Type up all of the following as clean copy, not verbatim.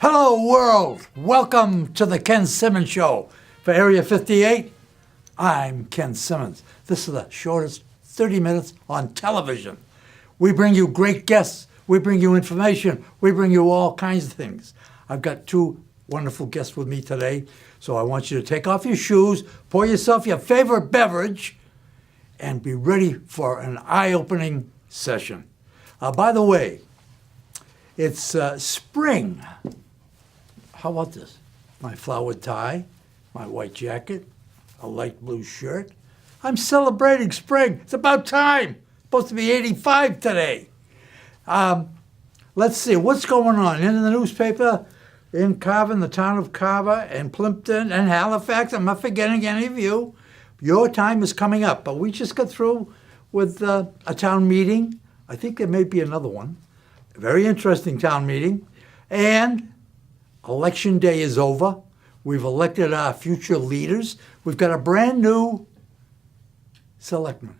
Hello, world. Welcome to the Ken Simmons Show. For Area 58, I'm Ken Simmons. This is the shortest 30 minutes on television. We bring you great guests. We bring you information. We bring you all kinds of things. I've got two wonderful guests with me today, so I want you to take off your shoes, pour yourself your favorite beverage, and be ready for an eye-opening session. By the way, it's spring. How about this? My flowered tie, my white jacket, a light blue shirt. I'm celebrating spring. It's about time. It's supposed to be 85 today. Let's see, what's going on? In the newspaper, in Carver, in the town of Carver, and Plimpton, and Halifax. I'm not forgetting any of you. Your time is coming up, but we just got through with a town meeting. I think there may be another one. A very interesting town meeting. And Election day is over. We've elected our future leaders. We've got a brand new selectman.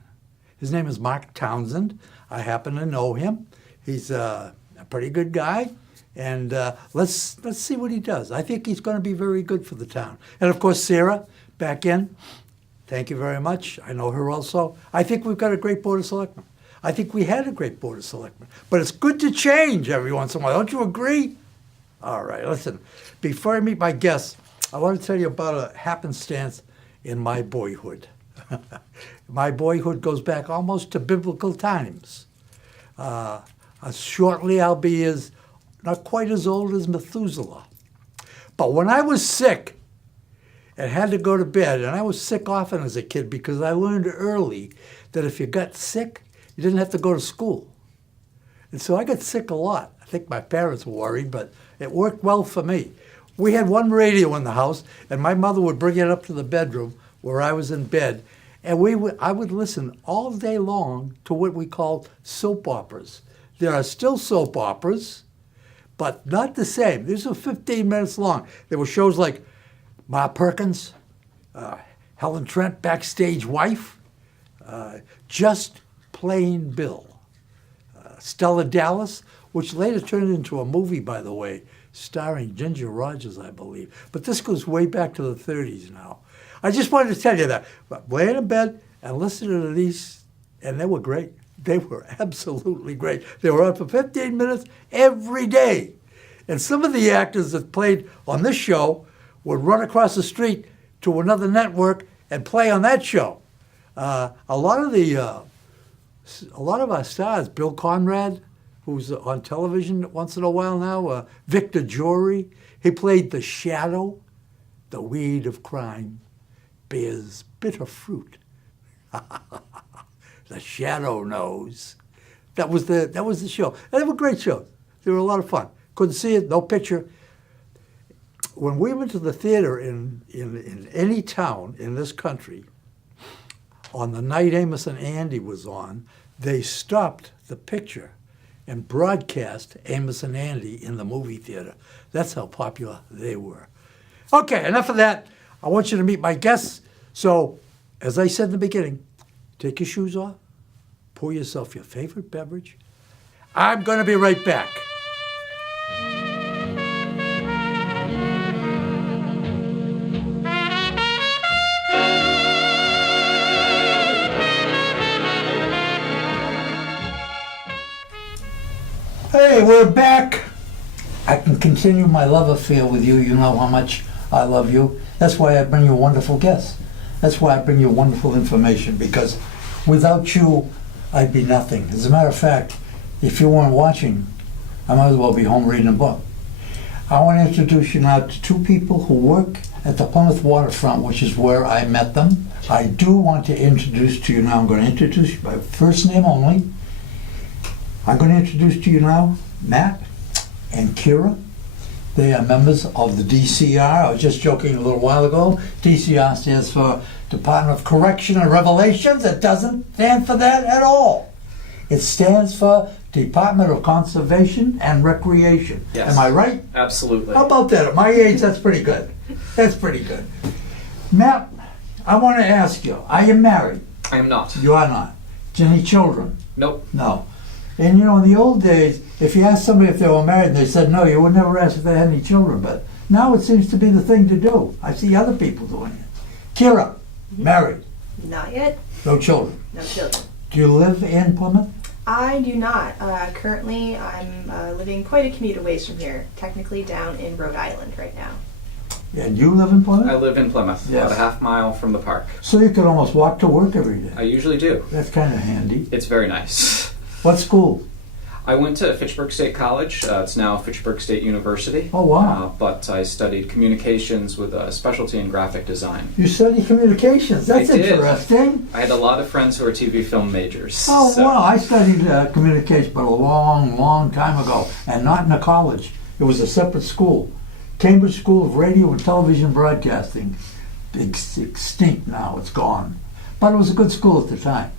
His name is Mark Townsend. I happen to know him. He's a pretty good guy. And let's see what he does. I think he's going to be very good for the town. And of course, Sarah, back in. Thank you very much. I know her also. I think we've got a great Board of Selectmen. I think we had a great Board of Selectmen. But it's good to change every once in a while. Don't you agree? All right, listen. Before I meet my guests, I want to tell you about a happenstance in my boyhood. My boyhood goes back almost to biblical times. Shortly, I'll be not quite as old as Methuselah. But when I was sick and had to go to bed, and I was sick often as a kid because I learned early that if you got sick, you didn't have to go to school. And so I got sick a lot. I think my parents were worried, but it worked well for me. We had one radio in the house, and my mother would bring it up to the bedroom where I was in bed, and I would listen all day long to what we called soap operas. There are still soap operas, but not the same. These were 15 minutes long. There were shows like Ma Perkins, Helen Trent, Backstage Wife, Just Plain Bill, Stella Dallas, which later turned into a movie, by the way, starring Ginger Rogers, I believe. But this goes way back to the 30s now. I just wanted to tell you that. Laying in bed and listening to these, and they were great. They were absolutely great. They were on for 15 minutes every day. And some of the actors that played on this show would run across the street to another network and play on that show. A lot of our stars, Bill Conrad, who's on television once in a while now, Victor Jory, he played the shadow. The weed of crime bears bitter fruit. The shadow knows. That was the show. And they were great shows. They were a lot of fun. Couldn't see it, no picture. When we went to the theater in any town in this country, on the night Amos and Andy was on, they stopped the picture and broadcast Amos and Andy in the movie theater. That's how popular they were. Okay, enough of that. I want you to meet my guests. So, as I said in the beginning, take your shoes off, pour yourself your favorite beverage. I'm going to be right back. Hey, we're back. I can continue my love affair with you. You know how much I love you. That's why I bring you wonderful guests. That's why I bring you wonderful information, because without you, I'd be nothing. As a matter of fact, if you weren't watching, I might as well be home reading a book. I want to introduce you now to two people who work at the Plymouth waterfront, which is where I met them. I do want to introduce to you now, I'm going to introduce you by first name only. I'm going to introduce to you now Matt and Krya. They are members of the DCR. I was just joking a little while ago. DCR stands for Department of Correction and Revelations. It doesn't stand for that at all. It stands for Department of Conservation and Recreation. Yes. Am I right? Absolutely. How about that? At my age, that's pretty good. That's pretty good. Matt, I want to ask you, are you married? I am not. You are not. Do you have any children? Nope. No. And you know, in the old days, if you asked somebody if they were married and they said no, you would never ask if they had any children. But now it seems to be the thing to do. I see other people doing it. Krya, married, Not yet. no children. No children. Do you live in Plymouth? I do not. Currently, I'm living quite a commute away from here, technically down in Rhode Island right now. And you live in Plymouth? I live in Plymouth, Yes. about a half mile from the park. So you could almost walk to work every day. I usually do. That's kind of handy. It's very nice. What school? I went to Fitchburg State College. It's now Fitchburg State University. Oh, wow. But I studied communications with a specialty in graphic design. You study communications. That's I did. interesting. I had a lot of friends who were TV film majors. Oh, so- wow. I studied communications, but a long, long time ago, and not in a college. It was a separate school. Cambridge School of Radio and Television Broadcasting. It's extinct now. It's gone. But it was a good school at the time.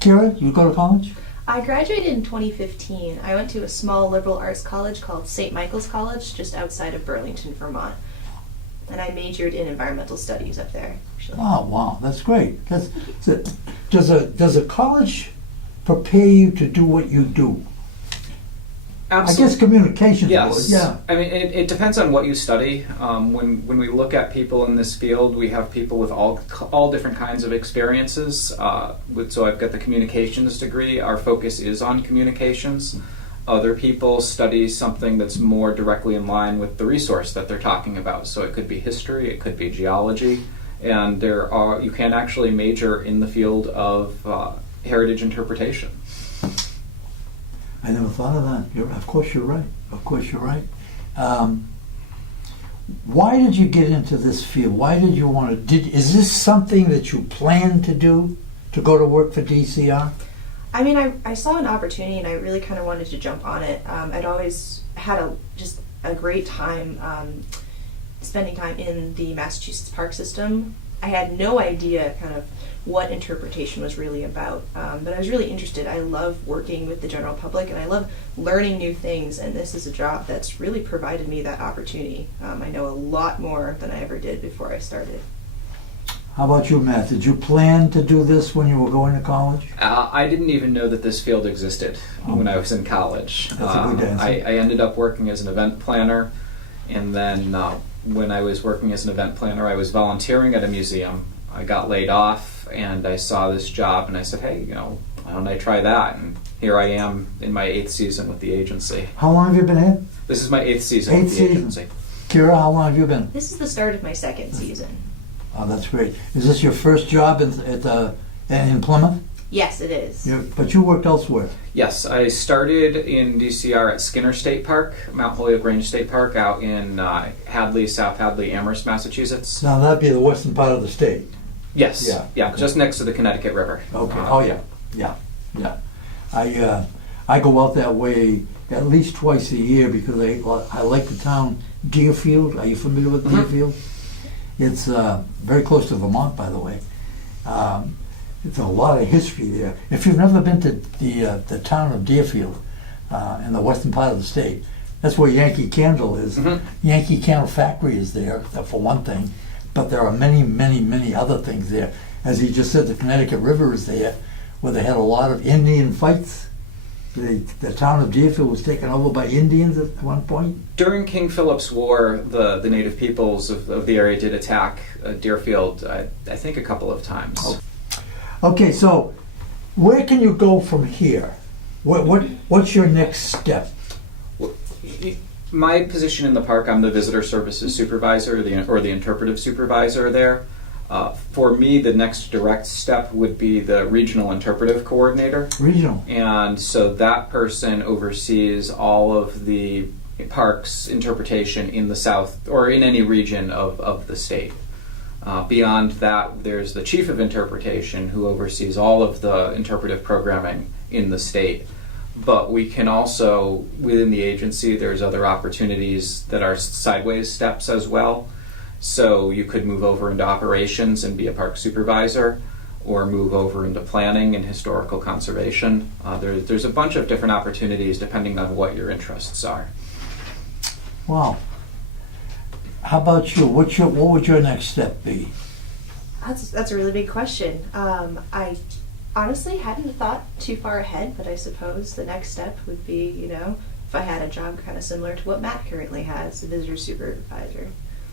Krya, you go to college? I graduated in 2015. I went to a small liberal arts college called St. Michael's College, just outside of Burlington, Vermont. And I majored in environmental studies up there, actually. Oh, wow. That's great. Does a college prepare you to do what you do? Absolutely. I guess communications Yes. would, yeah. I mean, it depends on what you study. When we look at people in this field, we have people with all different kinds of experiences. So I've got the communications degree. Our focus is on communications. Other people study something that's more directly in line with the resource that they're talking about. So it could be history, it could be geology, and you can actually major in the field of heritage interpretation. I never thought of that. Of course you're right. Of course you're right. Why did you get into this field? Why did you want to? Is this something that you planned to do, to go to work for DCR? I mean, I saw an opportunity and I really kind of wanted to jump on it. I'd always had just a great time spending time in the Massachusetts park system. I had no idea kind of what interpretation was really about, but I was really interested. I love working with the general public and I love learning new things, and this is a job that's really provided me that opportunity. I know a lot more than I ever did before I started. How about you, Matt? Did you plan to do this when you were going to college? I didn't even know that this field existed when I was in college. That's a good answer. I ended up working as an event planner, and then when I was working as an event planner, I was volunteering at a museum. I got laid off, and I saw this job, and I said, hey, why don't I try that? And here I am in my 8th season with the agency. How long have you been here? This is my 8th season Eighth with the season. agency. Krya, how long have you been? This is the start of my 2nd season. Oh, that's great. Is this your first job in Plymouth? Yes, it is. But you worked elsewhere. Yes, I started in DCR at Skinner State Park, Mount Holyoke Range State Park, out in Hadley, South Hadley, Amherst, Massachusetts. Now that'd be the western part of the state. Yes, Yeah, okay. just next to the Connecticut River. Okay. Oh yeah. I go out that way at least twice a year because I like the town Deerfield. Are you familiar with Deerfield? It's very close to Vermont, by the way. It's a lot of history there. If you've never been to the town of Deerfield in the western part of the state, that's where Yankee Candle is. Yankee Candle Factory is there, for one thing, but there are many, many, many other things there. As he just said, the Connecticut River is there, where they had a lot of Indian fights. The town of Deerfield was taken over by Indians at one point. During King Philip's War, the native peoples of the area did attack Deerfield, I think a couple of times. Okay, so where can you go from here? What's your next step? My position in the park, I'm the visitor services supervisor or the interpretive supervisor there. For me, the next direct step would be the regional interpretive coordinator. Regional. And so that person oversees all of the park's interpretation in the south or in any region of the state. Beyond that, there's the chief of interpretation who oversees all of the interpretive programming in the state. But we can also, within the agency, there's other opportunities that are sideways steps as well. So you could move over into operations and be a park supervisor, or move over into planning and historical conservation. There's a bunch of different opportunities depending on what your interests are. Wow. How about you? What would your next step be? That's a really big question. I Honestly, hadn't thought too far ahead, but I suppose the next step would be, if I had a job kind of similar to what Matt currently has, a visitor supervisor.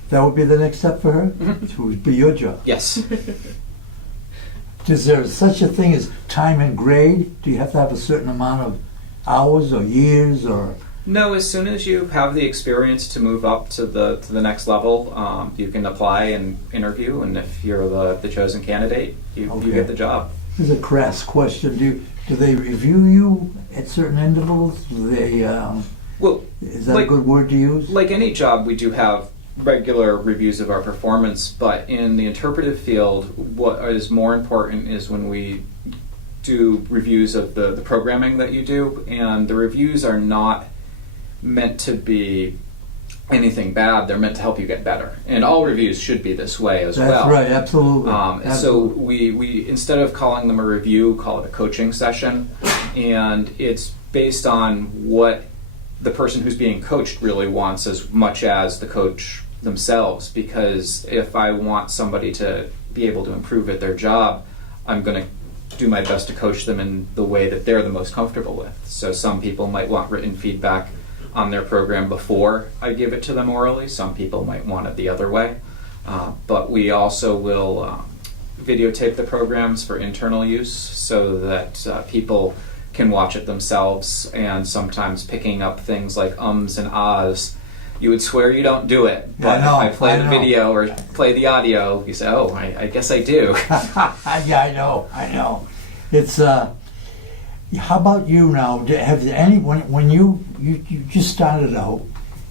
That would be the next step for her? It would be your job. Yes. Is there such a thing as time and grade? Do you have to have a certain amount of hours or years or? No, as soon as you have the experience to move up to the next level, you can apply and interview, and if you're the chosen candidate, you get the job. Here's a crass question. Do they review you at certain intervals? Do they, Well, is that a good word to use? Like any job, we do have regular reviews of our performance, but in the interpretive field, what is more important is when we do reviews of the programming that you do, and the reviews are not meant to be anything bad. They're meant to help you get better, and all reviews should be this way as well. That's right, absolutely. So we instead of calling them a review, call it a coaching session, and it's based on what the person who's being coached really wants as much as the coach themselves, because if I want somebody to be able to improve at their job, I'm going to do my best to coach them in the way that they're the most comfortable with. So some people might want written feedback on their program before I give it to them orally. Some people might want it the other way. But we also will videotape the programs for internal use so that people can watch it themselves, and sometimes picking up things like ums and ahs. You would swear you don't do it, but if I play the video or play the audio, you say, oh, I guess I do. Yeah, I know. It's, how about you now? Have anyone, when you just started out,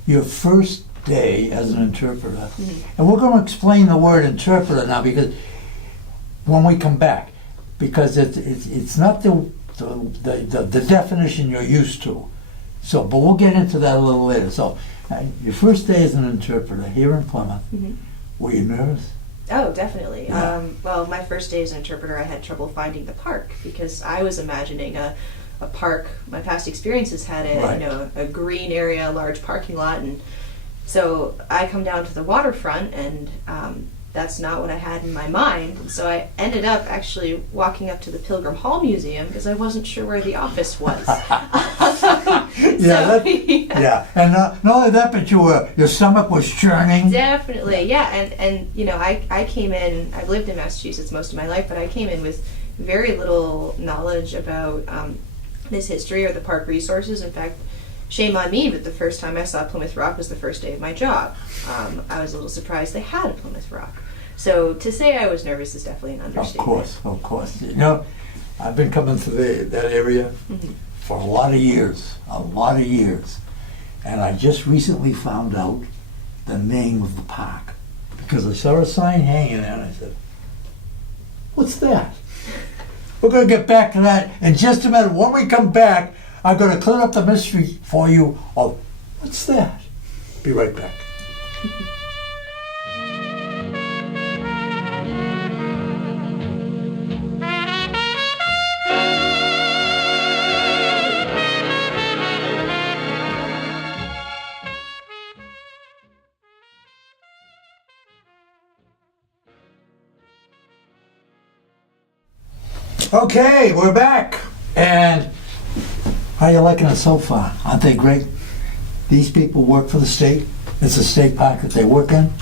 your first day as an interpreter, and we're going to explain the word interpreter now, because when we come back, because it's not the definition you're used to. So, but we'll get into that a little later. So, your first day as an interpreter here in Plymouth, were you nervous? Oh, definitely. Yeah. Well, my first day as an interpreter, I had trouble finding the park because I was imagining a park. My past experiences had a green area, a large parking lot, and so I come down to the waterfront, and that's not what I had in my mind. So I ended up actually walking up to the Pilgrim Hall Museum because I wasn't sure where the office was. Yeah, and not only that, but your stomach was churning. Definitely, yeah, and I came in. I've lived in Massachusetts most of my life, but I came in with very little knowledge about this history or the park resources. In fact, shame on me, but the first time I saw Plymouth Rock was the first day of my job. I was a little surprised they had a Plymouth Rock. So to say I was nervous is definitely an understatement. Of course. I've been coming to that area for a lot of years, and I just recently found out the name of the park because I saw a sign hanging there, and I said, "What's that?" We're going to get back to that in just a minute. When we come back, I'm going to clear up the mystery for you of what's that. Be right back. Okay, we're back. And how are you liking it so far? Aren't they great? These people work for the state. It's a state park that they work in.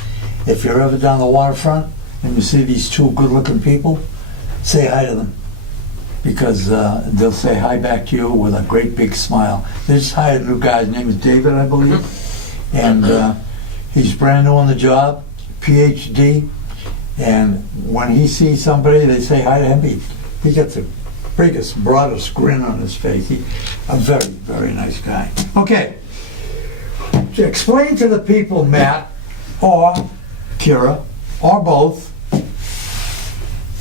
If you're ever down the waterfront and you see these two good-looking people, say hi to them. Because they'll say hi back to you with a great big smile. They just hired a new guy. His name is David, I believe. And he's brand new on the job, PhD. And when he sees somebody, they say hi to him. He gets the biggest, broadest grin on his face. He's a very, very nice guy. Okay. To explain to the people, Matt, or Kira, or both,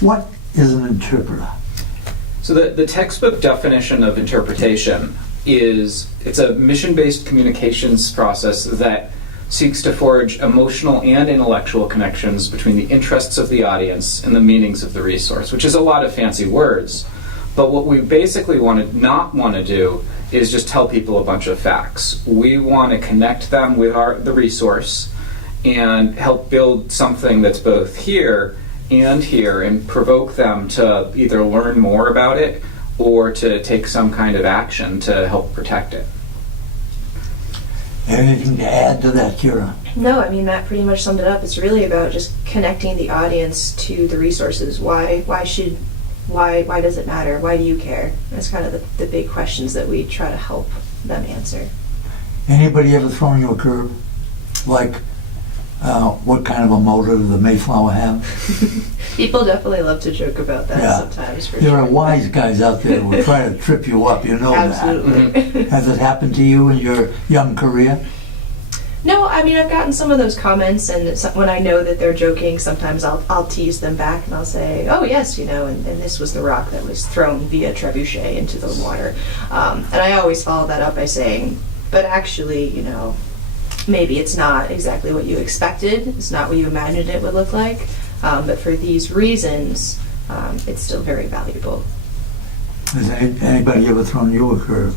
what is an interpreter? So the textbook definition of interpretation is it's a mission-based communications process that seeks to forge emotional and intellectual connections between the interests of the audience and the meanings of the resource, which is a lot of fancy words. But what we basically not want to do is just tell people a bunch of facts. We want to connect them with the resource and help build something that's both here and here and provoke them to either learn more about it or to take some kind of action to help protect it. Anything to add to that, Kira? No, I mean, that pretty much summed it up. It's really about just connecting the audience to the resources. Why does it matter? Why do you care? That's kind of the big questions that we try to help them answer. Anybody ever thrown you a curve? Like, what kind of a motor did the Mayflower have? People definitely love to joke about that Yeah. sometimes, for There sure. are wise guys out there who will try to trip you up, you know that. Absolutely. Has it happened to you in your young career? No, I mean, I've gotten some of those comments, and when I know that they're joking, sometimes I'll tease them back and I'll say, oh yes, and this was the rock that was thrown via trebuchet into the water. And I always follow that up by saying, but actually, maybe it's not exactly what you expected, it's not what you imagined it would look like, but for these reasons, it's still very valuable. Has anybody ever thrown you a curve?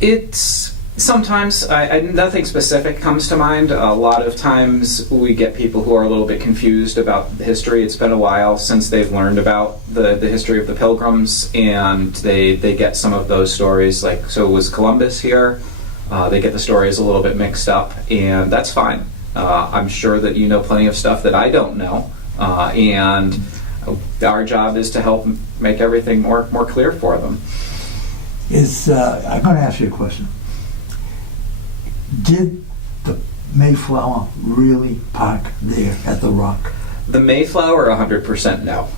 It's sometimes, nothing specific comes to mind. A lot of times we get people who are a little bit confused about the history. It's been a while since they've learned about the history of the Pilgrims, and they get some of those stories, like, so was Columbus here? They get the stories a little bit mixed up, and that's fine. I'm sure that you know plenty of stuff that I don't know, and our job is to help make everything more clear for them. I'm going to ask you a question. Did the Mayflower really park there at the Rock? The Mayflower, 100% no.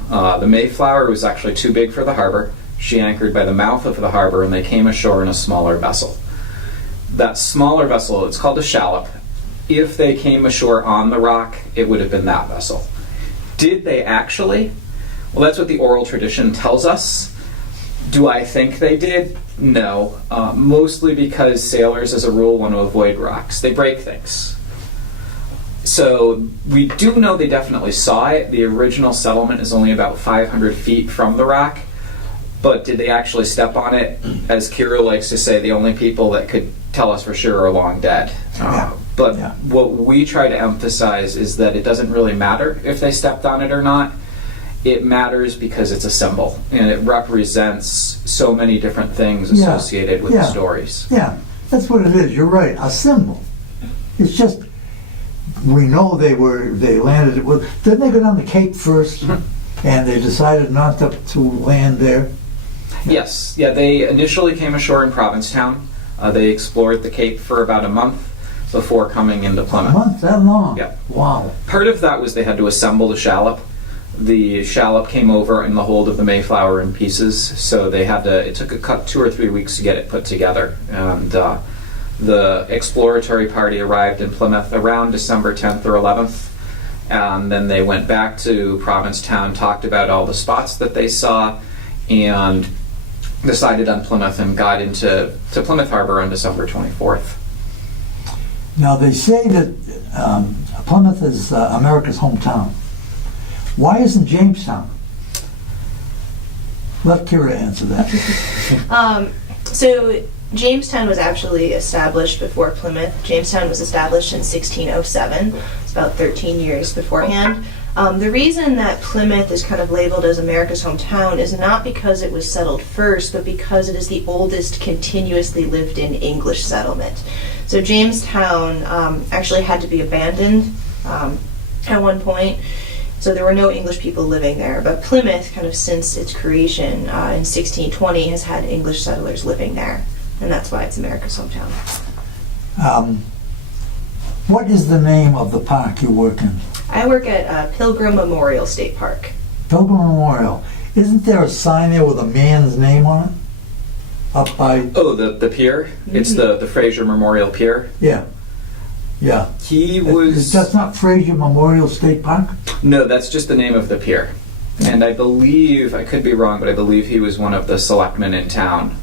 The Mayflower was actually too big for the harbor. She anchored by the mouth of the harbor, and they came ashore in a smaller vessel. That smaller vessel, it's called a shallop. If they came ashore on the Rock, it would have been that vessel. Did they actually? Well, that's what the oral tradition tells us. Do I think they did? No. Mostly because sailors, as a rule, want to avoid rocks. They break things. So we do know they definitely saw it. The original settlement is only about 500 feet from the Rock. But did they actually step on it? As Kira likes to say, the only people that could tell us for sure are long dead. But what we try to emphasize is that it doesn't really matter if they stepped on it or not. It matters because it's a symbol, and it represents so many different things associated with the stories. Yeah, that's what it is. You're right, a symbol. It's just, we know they landed, didn't they go down the Cape first? Mm-hmm. And they decided not to land there? Yes, they initially came ashore in Provincetown. They explored the Cape for about a month before coming into Plymouth. A month, that long? Yeah. Wow. Part of that was they had to assemble the shallop. The shallop came over in the hold of the Mayflower in pieces, so it took 2 or 3 weeks to get it put together. And the exploratory party arrived in Plymouth around December 10th or 11th, and then they went back to Provincetown, talked about all the spots that they saw, and decided on Plymouth and got into Plymouth Harbor on December 24th. Now they say that Plymouth is America's hometown. Why isn't Jamestown? Let Kira answer that. So Jamestown was actually established before Plymouth. Jamestown was established in 1607. It's about 13 years beforehand. The reason that Plymouth is kind of labeled as America's hometown is not because it was settled first, but because it is the oldest continuously lived in English settlement. So Jamestown actually had to be abandoned at one point. So there were no English people living there, but Plymouth, kind of since its creation in 1620, has had English settlers living there, and that's why it's America's hometown. What is the name of the park you work in? I work at Pilgrim Memorial State Park. Pilgrim Memorial. Isn't there a sign there with a man's name on it? Up by... Oh, the pier? Mm-hmm. It's the Fraser Memorial Pier? Yeah. Yeah. He was... That's not Fraser Memorial State Park? No, that's just the name of the pier. And I believe, I could be wrong, but I believe he was one of the selectmen in town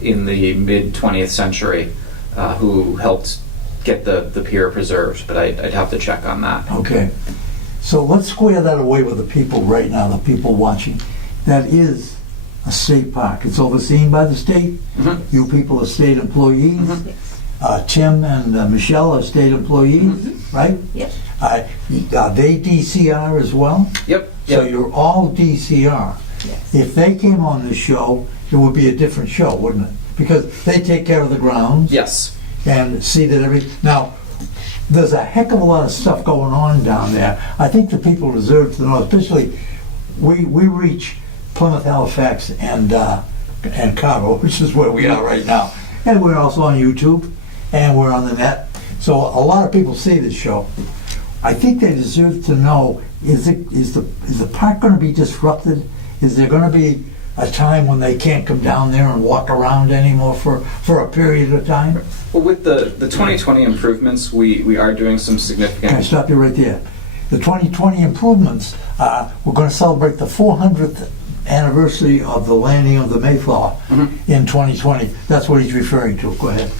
in the mid-20th century who helped get the pier preserved, but I'd have to check on that. Okay. So let's square that away with the people right now, the people watching. That is a state park. It's overseen by the state. Mm-hmm. You people are state employees. Mm-hmm. Tim and Michelle are state employees, mm-hmm. right? Yep. Are they DCR as well? Yep. So Yep. you're all DCR. Yes. If they came on the show, it would be a different show, wouldn't it? Because they take care of the grounds Yes. and see that now, there's a heck of a lot of stuff going on down there. I think the people deserve to know, especially we reach Plymouth, Halifax, and Carver, which is where we are right now. And we're also on YouTube, and we're on the net. So a lot of people see this show. I think they deserve to know, is the park going to be disrupted? Is there going to be a time when they can't come down there and walk around anymore for a period of time? Well, with the 2020 improvements, we are doing some Can I significant. stop you right there? The 2020 improvements, we're going to celebrate the 400th anniversary of the landing of the Mayflower in 2020. That's what he's referring to. Go ahead.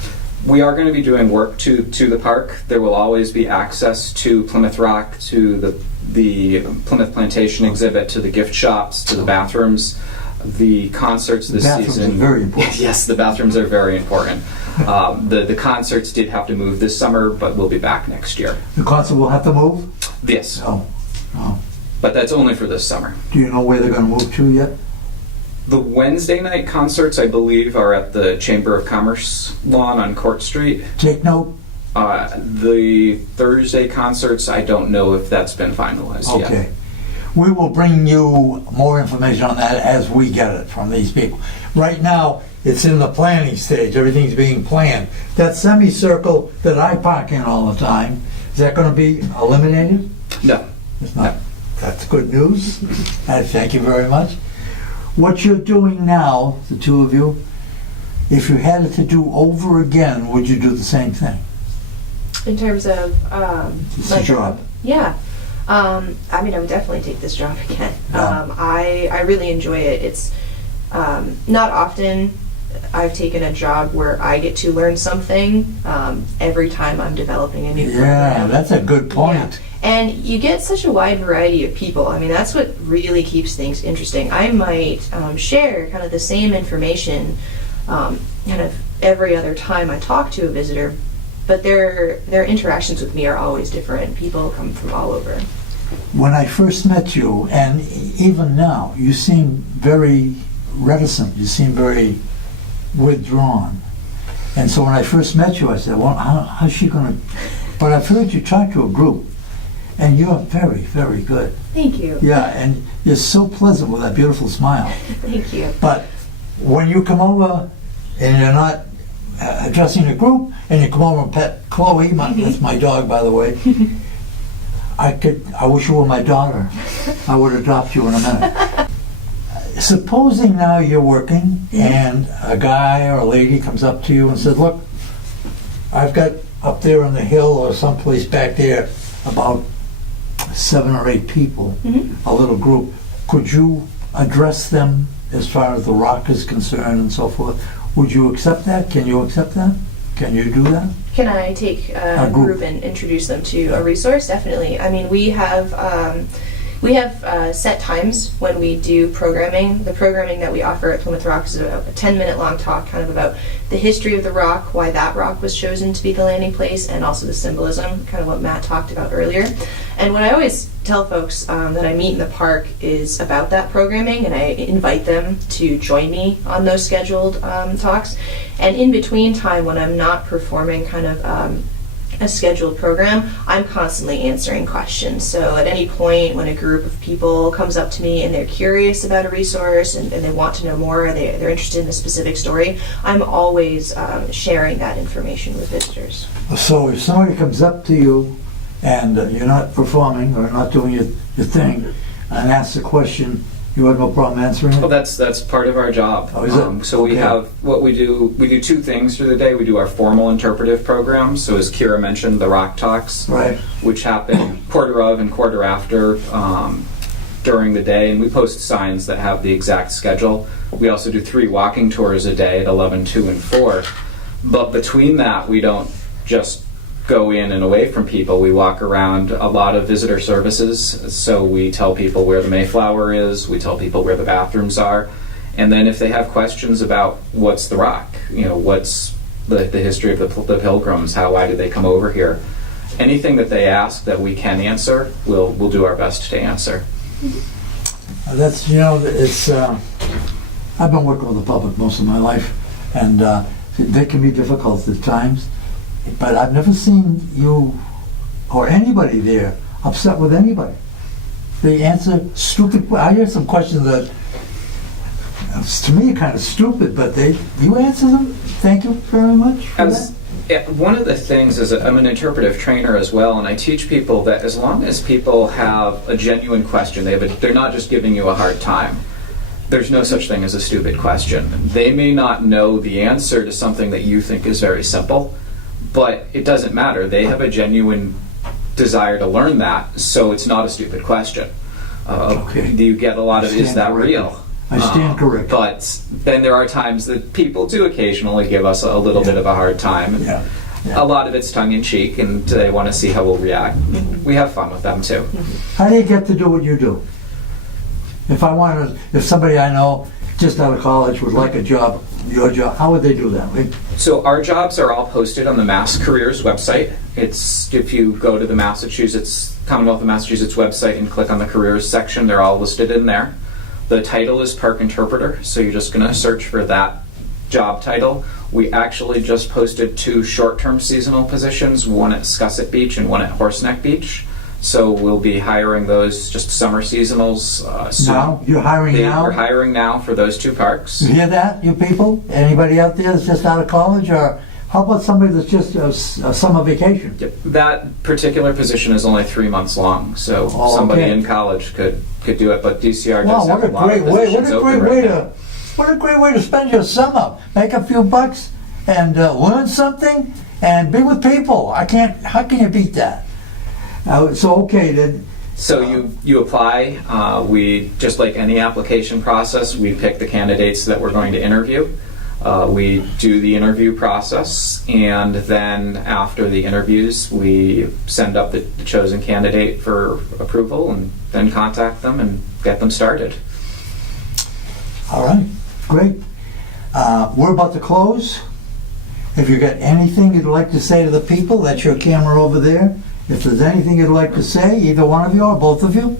We are going to be doing work to the park. There will always be access to Plymouth Rock, to the Plymouth Plantation exhibit, to the gift shops, to the bathrooms. The concerts this Bathrooms season. are very important. Yes, the bathrooms are very important. The concerts did have to move this summer, but we'll be back next year. The concert will have to move? Yes, Oh. but that's only for this summer. Do you know where they're going to move to yet? The Wednesday night concerts, I believe, are at the Chamber of Commerce lawn on Court Street. Take note. The Thursday concerts, I don't know if that's been finalized yet. Okay. We will bring you more information on that as we get it from these people. Right now, it's in the planning stage. Everything's being planned. That semicircle that I park in all the time, is that going to be eliminated? No. It's not. That's good news. Thank you very much. What you're doing now, the two of you, if you had it to do over again, would you do the same thing? In terms of It's my a job. Yeah. I mean, I would definitely take this job again. Yeah. I really enjoy it. It's not often I've taken a job where I get to learn something every time I'm developing a new Yeah, program. that's a good point. Yeah. And you get such a wide variety of people. I mean, that's what really keeps things interesting. I might share kind of the same information kind of every other time I talk to a visitor, but their interactions with me are always different. People come from all over. When I first met you, and even now, you seem very reticent. You seem very withdrawn. And so when I first met you, I said, well, how's she going to... But I've heard you talk to a group, and you're very, very good. Thank you. Yeah, and you're so pleasant with that beautiful smile. Thank you. But when you come over and you're not addressing the group, and you come over and pet Chloe, that's my dog, by the way, I wish you were my daughter. I would adopt you in a minute. Supposing now you're working and a guy or a lady comes up to you and says, look, I've got up there on the hill or someplace back there about 7 or 8 people, a little group. Could you address them as far as the rock is concerned and so forth? Would you accept that? Can you accept that? Can you do that? Can I take a group and introduce them to a resource? Definitely. I mean, we have set times when we do programming. The programming that we offer at Plymouth Rock is a 10-minute long talk kind of about the history of the rock, why that rock was chosen to be the landing place, and also the symbolism, kind of what Matt talked about earlier. And what I always tell folks that I meet in the park is about that programming, and I invite them to join me on those scheduled talks. And in between time, when I'm not performing kind of a scheduled program, I'm constantly answering questions. So at any point when a group of people comes up to me and they're curious about a resource and they want to know more, they're interested in a specific story, I'm always sharing that information with visitors. So if somebody comes up to you and you're not performing or not doing your thing and asks a question, you have no problem answering it? Well, that's part of our job. Oh, is it? So we Okay. have what we do. We do 2 things through the day. We do our formal interpretive programs. So as Kira mentioned, the Rock Talks, Right. which happen quarter of and quarter after during the day, and we post signs that have the exact schedule. We also do 3 walking tours a day at 11, 2, and 4. But between that, we don't just go in and away from people. We walk around a lot of visitor services, so we tell people where the Mayflower is, we tell people where the bathrooms are, and then if they have questions about what's the rock, what's the history of the Pilgrims, why did they come over here, anything that they ask that we can answer, we'll do our best to answer. That's, you know, it's, I've been working with the public most of my life, and they can be difficult at times, but I've never seen you or anybody there upset with anybody. They answer stupid, I hear some questions that, to me, are kind of stupid, but you answer them. Thank you very much for that. One of the things is that I'm an interpretive trainer as well, and I teach people that as long as people have a genuine question, they're not just giving you a hard time. There's no such thing as a stupid question. They may not know the answer to something that you think is very simple, but it doesn't matter. They have a genuine desire to learn that, so it's not a stupid question. Okay. You get a lot of, is that corrected. real? I stand corrected. But then there are times that people do occasionally give us a little bit of a hard time. And Yeah. a lot of it's tongue-in-cheek, and they want to see how we'll react. We have fun with them, too. How do you get to do what you do? If somebody I know just out of college would like a job, your job, how would they do that? So our jobs are all posted on the Mass Careers website. It's, if you go to the Commonwealth of Massachusetts website and click on the careers section, they're all listed in there. The title is Park Interpreter, so you're just going to search for that job title. We actually just posted 2 short-term seasonal positions, one at Scusset Beach and one at Horseneck Beach. So we'll be hiring those, just summer seasonals soon. Now? You're hiring now? We're hiring now for those 2 parks. You hear that, you people? Anybody out there that's just out of college? Or how about somebody that's just a summer vacation? Yep. That particular position is only 3 months long, so Oh, somebody okay. in college could do it. But DCR Wow, does have what a a lot great of way! positions open right now. What a great way to spend your summer. Make a few bucks and learn something and be with people. How can you beat that? So okay then. So you apply. We, just like any application process, we pick the candidates that we're going to interview. We do the interview process, and then after the interviews, we send up the chosen candidate for approval, and then contact them and get them started. All right, great. We're about to close. If you got anything you'd like to say to the people, that's your camera over there. If there's anything you'd like to say, either one of you or both of you,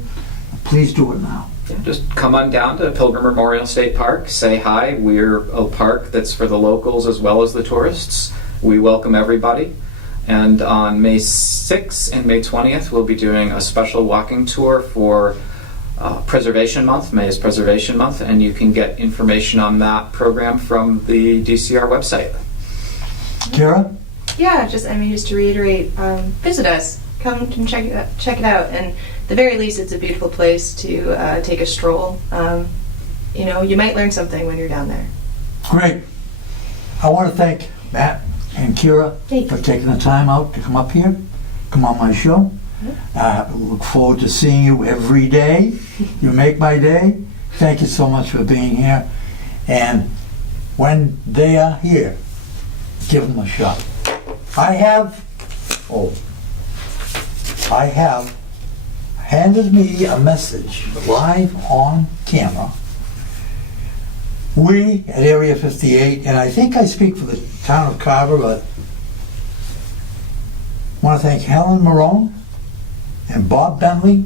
please do it now. Yeah, just come on down to Pilgrim Memorial State Park, say hi. We're a park that's for the locals as well as the tourists. We welcome everybody. And on May 6th and May 20th, we'll be doing a special walking tour for Preservation Month. May is Preservation Month, and you can get information on that program from the DCR website. Kara? Yeah, just to reiterate, visit us. Come and check it out. And at the very least, it's a beautiful place to take a stroll. You might learn something when you're down there. Great. I want to thank Matt and Kira Thank for you. taking the time out to come up here, come on my show. I look forward to seeing you every day. You make my day. Thank you so much for being here. And when they are here, give them a shot. I have handed me a message live on camera. We at Area 58, and I think I speak for the town of Carver, but I want to thank Helen Marone and Bob Bentley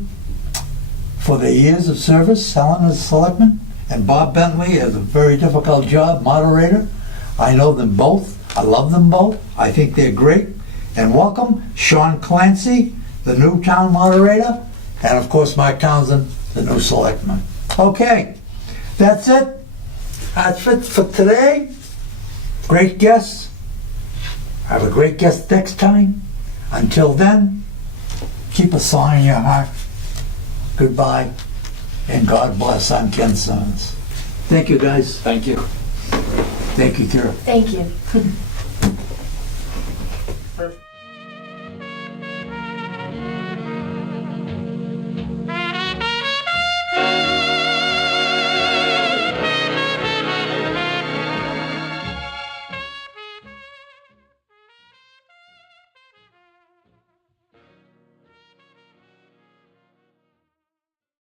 for their years of service. Helen as selectman and Bob Bentley as a very difficult job, moderator. I know them both. I love them both. I think they're great. And welcome Sean Clancy, the new town moderator, and of course Mike Townsend, the new selectman. Okay, that's it. That's it for today. Great guests. Have a great guest next time. Until then, keep a song in your heart. Goodbye, and God bless. I'm Ken Simmons. Thank you, guys. Thank you. Thank you, Kira. Thank you.